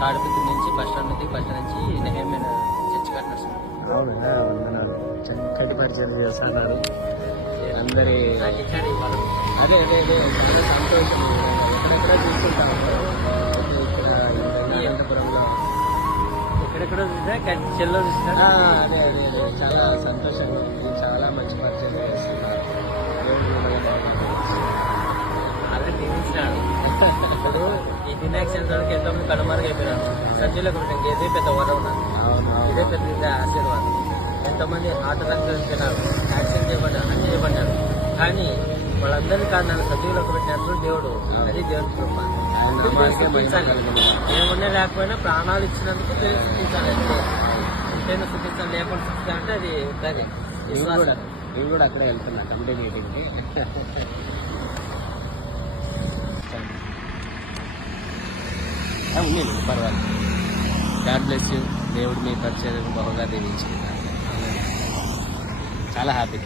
తాడిపత్రి నుంచి bus stand నుంచి నెహమైన church కాడ నడుస్తున్నాం. అవునా, వందనాలు. చక్కటి పరిచయం చేస్తున్నారు అందరి. నాకు ఇచ్చారు ఇవాళ. అదే అదే అదే చాలా సంతోషం. ఎక్కడెక్కడ చూసుకుంటా ఉంటారు ఇక్కడ అనంతపురంలో, ఎక్కడెక్కడ చూసినా చెల్లో చూసినా. అదే అదే అదే చాలా సంతోషంగా ఉంది. చాలా మంచి పరిచయం చేస్తున్నారు. దేవుడు అదే తీర్చినాడు. ఇప్పుడు ఈ వినాయక చంద్రుడికి ఎంతో మంది కనుమరుగైపోయినారు. సజ్జులకు ఇదే పెద్ద వరం నాకు. అవును ఇదే పెద్ద ఆశీర్వాదం. ఎంతోమంది ఆటలకు తిన్నారు, యాక్సిడెంట్ చేయబడ్డారు, అన్ని చేయబడ్డారు. కానీ వాళ్ళందరినీ కారణాలు సజీవులకు పెట్టినప్పుడు దేవుడు. అది దేవుడి కృప. చూపించాలి. ఏమున్నా లేకపోయినా ప్రాణాలు ఇచ్చినందుకు దేవుడు చూపించాలి. ఎంతైనా చూపించాలి, లేకుండా చూపించాలంటే అది ఉంటుంది. నేను కూడా అక్కడే వెళ్తున్నా కమిటీ మీటింగ్కి. ఉంది పర్వాలేదు. God bless you. దేవుడు మీ పరిచయం బహుగా దీవించింది. చాలా హ్యాపీ.